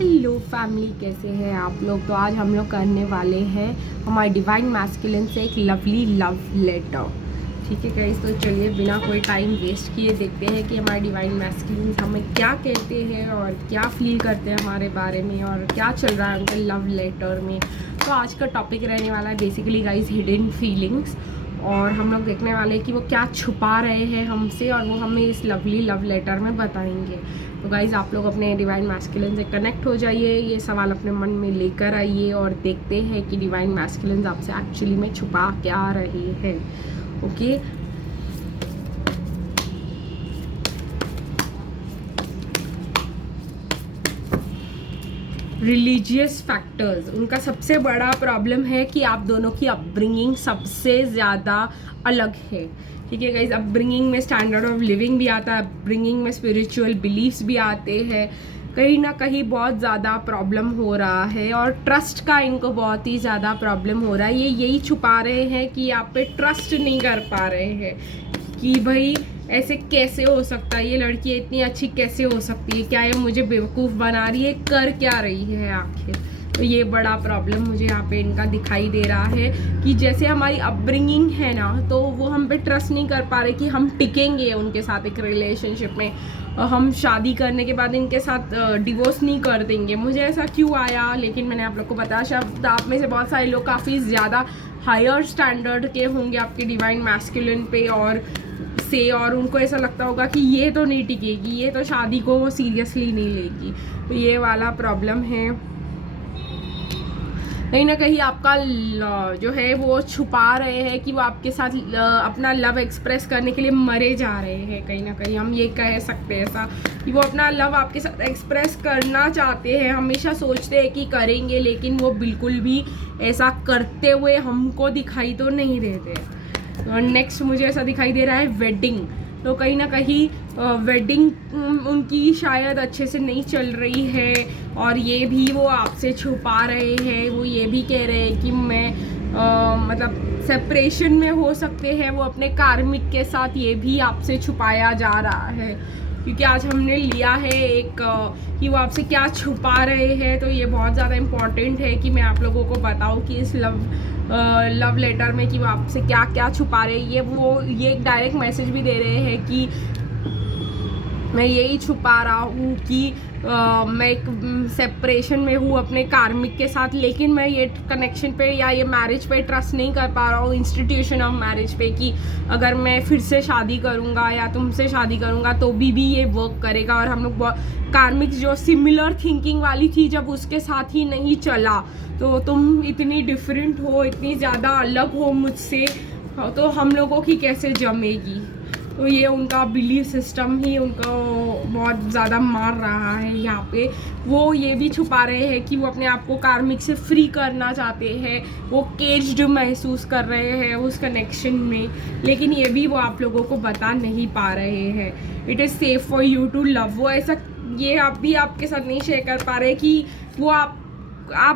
Hello family, कैसे हैं आप लोग। तो आज हम लोग करने वाले हैं हमारे डिवाइन मैस्कुलिन से एक लवली लव लेटर। ठीक है गाइस, तो चलिए बिना कोई टाइम वेस्ट किए देखते हैं कि हमारे डिवाइन मैस्कुलिन हमें क्या कहते हैं और क्या फील करते हैं हमारे बारे में और क्या चल रहा है उनके लव लेटर में। तो आज का टॉपिक रहने वाला है बेसिकली गाइस हिडन फीलिंग्स, और हम लोग देखने वाले हैं कि वो क्या छुपा रहे हैं हमसे और वो हमें इस लवली लव लेटर में बताएंगे। तो गाइज़ आप लोग अपने डिवाइन मैस्कुलिन से कनेक्ट हो जाइए, ये सवाल अपने मन में लेकर आइए और देखते हैं कि डिवाइन मैस्कुलिन आपसे एक्चुअली में छुपा क्या रहे हैं। ओके, रिलीजियस फैक्टर्स उनका सबसे बड़ा प्रॉब्लम है कि आप दोनों की अपब्रिंगिंग सबसे ज़्यादा अलग है। ठीक है गाइज, अपब्रिंगिंग में स्टैंडर्ड ऑफ लिविंग भी आता है, अपब्रिंगिंग में स्पिरिचुअल बिलीफ्स भी आते हैं। कहीं ना कहीं बहुत ज़्यादा प्रॉब्लम हो रहा है और ट्रस्ट का इनको बहुत ही ज़्यादा प्रॉब्लम हो रहा है। ये यही छुपा रहे हैं कि आप पे ट्रस्ट नहीं कर पा रहे हैं कि भाई ऐसे कैसे हो सकता है, ये लड़की इतनी अच्छी कैसे हो सकती है, क्या ये मुझे बेवकूफ़ बना रही है, कर क्या रही है आखिर। तो ये बड़ा प्रॉब्लम मुझे यहाँ पे इनका दिखाई दे रहा है कि जैसे हमारी अपब्रिंगिंग है ना, तो वो हम पे ट्रस्ट नहीं कर पा रहे कि हम टिकेंगे उनके साथ एक रिलेशनशिप में, और हम शादी करने के बाद इनके साथ डिवोर्स नहीं कर देंगे। मुझे ऐसा क्यों आया, लेकिन मैंने आप लोग को बताया, शायद आप में से बहुत सारे लोग काफ़ी ज़्यादा हायर स्टैंडर्ड के होंगे आपके डिवाइन मैस्कुलिन पे और उनको ऐसा लगता होगा कि ये तो नहीं टिकेगी, ये तो शादी को वो सीरियसली नहीं लेगी। तो ये वाला प्रॉब्लम है। कहीं ना कहीं आपका जो है वो छुपा रहे हैं कि वो आपके साथ अपना लव एक्सप्रेस करने के लिए मरे जा रहे हैं। कहीं ना कहीं हम ये कह सकते हैं ऐसा कि वो अपना लव आपके साथ एक्सप्रेस करना चाहते हैं, हमेशा सोचते हैं कि करेंगे, लेकिन वो बिल्कुल भी ऐसा करते हुए हमको दिखाई तो नहीं देते। और नेक्स्ट मुझे ऐसा दिखाई दे रहा है वेडिंग। तो कहीं ना कहीं वेडिंग उनकी शायद अच्छे से नहीं चल रही है और ये भी वो आपसे छुपा रहे हैं। वो ये भी कह रहे हैं कि मैं मतलब सेपरेशन में हो सकते हैं वो अपने कार्मिक के साथ, ये भी आपसे छुपाया जा रहा है। क्योंकि आज हमने लिया है एक कि वो आपसे क्या छुपा रहे हैं, तो ये बहुत ज़्यादा इम्पॉर्टेंट है कि मैं आप लोगों को बताऊं कि इस लव लेटर में कि वो आपसे क्या क्या छुपा रहे हैं। ये एक डायरेक्ट मैसेज भी दे रहे हैं कि मैं यही छुपा रहा हूँ कि मैं एक सेपरेशन में हूँ अपने कार्मिक के साथ, लेकिन मैं ये कनेक्शन पे या ये मैरिज पे ट्रस्ट नहीं कर पा रहा हूँ, इंस्टीट्यूशन ऑफ मैरिज पे, कि अगर मैं फिर से शादी करूँगा या तुमसे शादी करूँगा तो भी ये वर्क करेगा। और हम लोग कार्मिक जो सिमिलर थिंकिंग वाली थी, जब उसके साथ ही नहीं चला, तो तुम इतनी डिफरेंट हो, इतनी ज़्यादा अलग हो मुझसे, तो हम लोगों की कैसे जमेगी। तो ये उनका बिलीफ सिस्टम ही उनको बहुत ज़्यादा मार रहा है यहाँ पे। वो ये भी छुपा रहे हैं कि वो अपने आप को कार्मिक से फ्री करना चाहते हैं, वो केज्ड महसूस कर रहे हैं उस कनेक्शन में, लेकिन ये भी वो आप लोगों को बता नहीं पा रहे हैं। It is safe for you to love. वो ऐसा ये आप भी आपके साथ नहीं शेयर कर पा रहे कि वो आप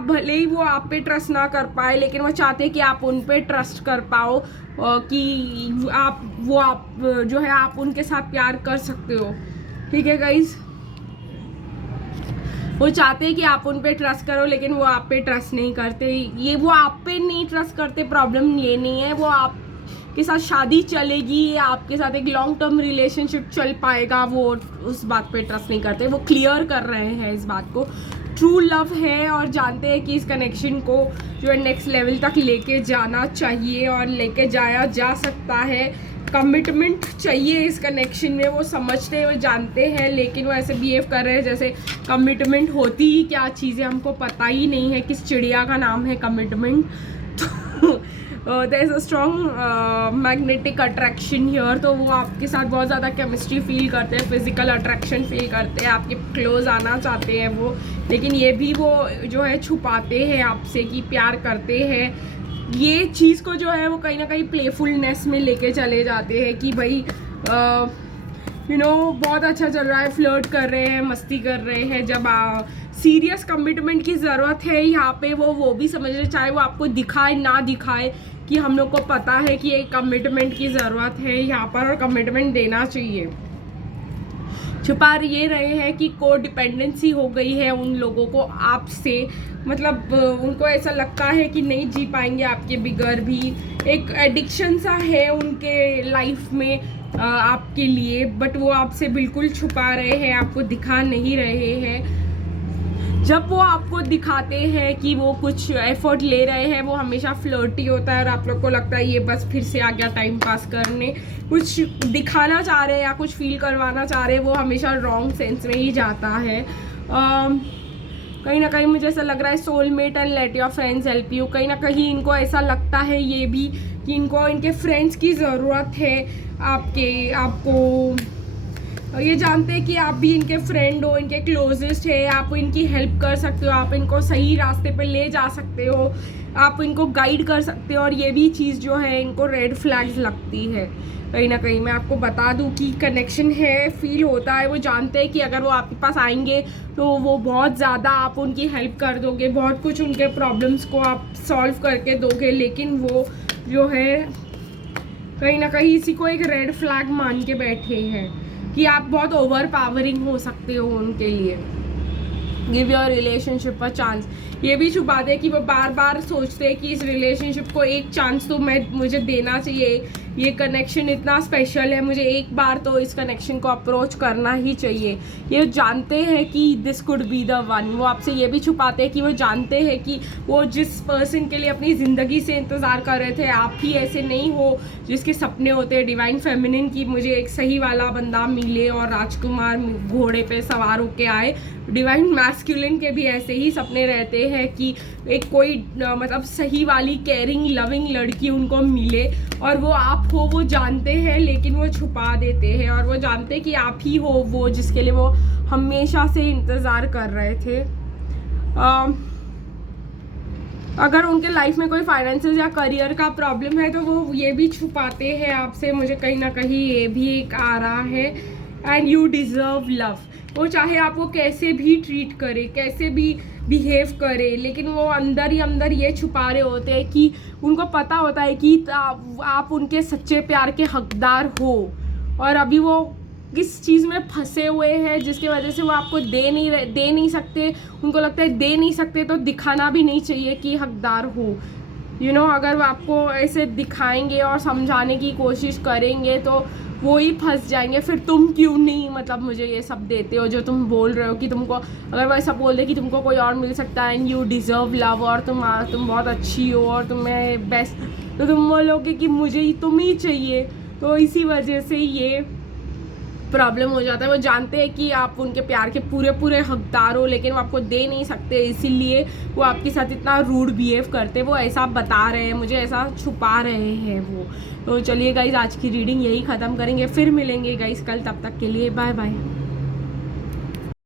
भले ही वो आप पे ट्रस्ट ना कर पाए, लेकिन वो चाहते हैं कि आप उन पे ट्रस्ट कर पाओ, कि आप जो है आप उनके साथ प्यार कर सकते हो। ठीक है गाइज, वो चाहते हैं कि आप उन पे ट्रस्ट करो, लेकिन वो आप पे ट्रस्ट नहीं करते। ये वो आप पे नहीं ट्रस्ट करते, प्रॉब्लम ये नहीं है वो आप के साथ शादी चलेगी या आपके साथ एक लॉन्ग टर्म रिलेशनशिप चल पाएगा, वो उस बात पे ट्रस्ट नहीं करते। वो क्लियर कर रहे हैं इस बात को, ट्रू लव है और जानते हैं कि इस कनेक्शन को जो है नेक्स्ट लेवल तक लेके जाना चाहिए और लेके जाया जा सकता है। कमिटमेंट चाहिए इस कनेक्शन में, वो समझते हैं, वो जानते हैं, लेकिन वो ऐसे बिहेव कर रहे हैं जैसे कमिटमेंट होती ही क्या चीज़ है, हमको पता ही नहीं है किस चिड़िया का नाम है कमिटमेंट। तो there is a strong magnetic attraction here. तो वो आपके साथ बहुत ज़्यादा केमिस्ट्री फील करते हैं, फिजिकल अट्रैक्शन फील करते हैं, आपके क्लोज आना चाहते हैं वो, लेकिन ये भी वो जो है छुपाते हैं आपसे कि प्यार करते हैं। ये चीज़ को जो है वो कहीं ना कहीं प्लेफुलनेस में लेके चले जाते हैं कि भाई बहुत अच्छा चल रहा है, फ्लर्ट कर रहे हैं, मस्ती कर रहे हैं। जब सीरियस कमिटमेंट की ज़रूरत है यहाँ पे, वो भी समझ रहे, चाहे वो आपको दिखाए ना दिखाए, कि हम लोग को पता है कि एक कमिटमेंट की ज़रूरत है यहाँ पर और कमिटमेंट देना चाहिए। छुपा ये रहे हैं कि को डिपेंडेंसी हो गई है उन लोगों को आपसे, मतलब उनको ऐसा लगता है कि नहीं जी पाएंगे आपके बिगर भी। एक एडिक्शन सा है उनके लाइफ में आपके लिए, बट वो आपसे बिल्कुल छुपा रहे हैं, आपको दिखा नहीं रहे हैं। जब वो आपको दिखाते हैं कि वो कुछ एफर्ट ले रहे हैं, वो हमेशा फ्लर्टी होता है और आप लोग को लगता है ये बस फिर से आ गया टाइम पास करने, कुछ दिखाना चाह रहे हैं या कुछ फील करवाना चाह रहे हैं, वो हमेशा रॉन्ग सेंस में ही जाता है। कहीं ना कहीं मुझे ऐसा लग रहा है soulmate and let your friends help you, कहीं ना कहीं इनको ऐसा लगता है ये भी कि इनको इनके फ्रेंड्स की ज़रूरत है आपको ये जानते हैं कि आप भी इनके फ्रेंड हो, इनके क्लोजेस्ट है, आप इनकी हेल्प कर सकते हो, आप इनको सही रास्ते पे ले जा सकते हो, आप इनको गाइड कर सकते हो। और ये भी चीज़ जो है इनको रेड फ्लैग्स लगती है कहीं ना कहीं। मैं आपको बता दूं कि कनेक्शन है, फील होता है, वो जानते हैं कि अगर वो आपके पास आएंगे तो वो बहुत ज़्यादा आप उनकी हेल्प कर दोगे, बहुत कुछ उनके प्रॉब्लम्स को आप सॉल्व करके दोगे, लेकिन वो जो है कहीं ना कहीं इसी को एक रेड फ्लैग मान के बैठे हैं कि आप बहुत ओवर पावरिंग हो सकते हो उनके लिए। Give your relationship a chance, ये भी छुपा दे कि वो बार बार सोचते हैं कि इस रिलेशनशिप को एक चांस तो मुझे देना चाहिए, ये कनेक्शन इतना स्पेशल है, मुझे एक बार तो इस कनेक्शन को अप्रोच करना ही चाहिए। ये जानते हैं कि this could be the one. वो आपसे ये भी छुपाते हैं कि वो जानते हैं कि वो जिस पर्सन के लिए अपनी ज़िंदगी से इंतज़ार कर रहे थे, आप ही ऐसे नहीं हो जिसके सपने होते हैं डिवाइन फेमिनिन की मुझे एक सही वाला बंदा मिले और राजकुमार घोड़े पे सवार होके आए। डिवाइन मैस्कुलिन के भी ऐसे ही सपने रहते हैं कि एक कोई मतलब सही वाली केयरिंग लविंग लड़की उनको मिले, और वो आप हो, वो जानते हैं लेकिन वो छुपा देते हैं, और वो जानते हैं कि आप ही हो वो जिसके लिए वो हमेशा से इंतज़ार कर रहे थे। अगर उनके लाइफ में कोई फाइनेंशियल या करियर का प्रॉब्लम है तो वो ये भी छुपाते हैं आपसे, मुझे कहीं ना कहीं ये भी एक आ रहा है। एंड यू डिज़र्व लव, वो चाहे आपको कैसे भी ट्रीट करे, कैसे भी बिहेव करे, लेकिन वो अंदर ही अंदर ये छुपा रहे होते हैं कि उनको पता होता है कि आप उनके सच्चे प्यार के हकदार हो, और अभी वो किस चीज़ में फंसे हुए हैं जिसकी वजह से वो आपको दे नहीं सकते। उनको लगता है दे नहीं सकते तो दिखाना भी नहीं चाहिए कि हकदार हो। अगर वो आपको ऐसे दिखाएंगे और समझाने की कोशिश करेंगे तो वो ही फंस जाएंगे, फिर तुम क्यों नहीं मतलब मुझे ये सब देते हो जो तुम बोल रहे हो कि तुमको, अगर वो ऐसा बोल दे कि तुमको कोई और मिल सकता है एंड यू डिज़र्व लव, और तुम बहुत अच्छी हो और तुम्हें बेस्ट, तो तुम बोलोगे कि मुझे ही तुम ही चाहिए। तो इसी वजह से ये प्रॉब्लम हो जाता है। वो जानते हैं कि आप उनके प्यार के पूरे हकदार हो, लेकिन वो आपको दे नहीं सकते, इसीलिए वो आपके साथ इतना रूड बिहेव करते हैं। वो ऐसा बता रहे हैं मुझे, ऐसा छुपा रहे हैं वो। तो चलिए गाइस, आज की रीडिंग यही ख़त्म करेंगे, फिर मिलेंगे गाइस कल, तब तक के लिए बाय बाय।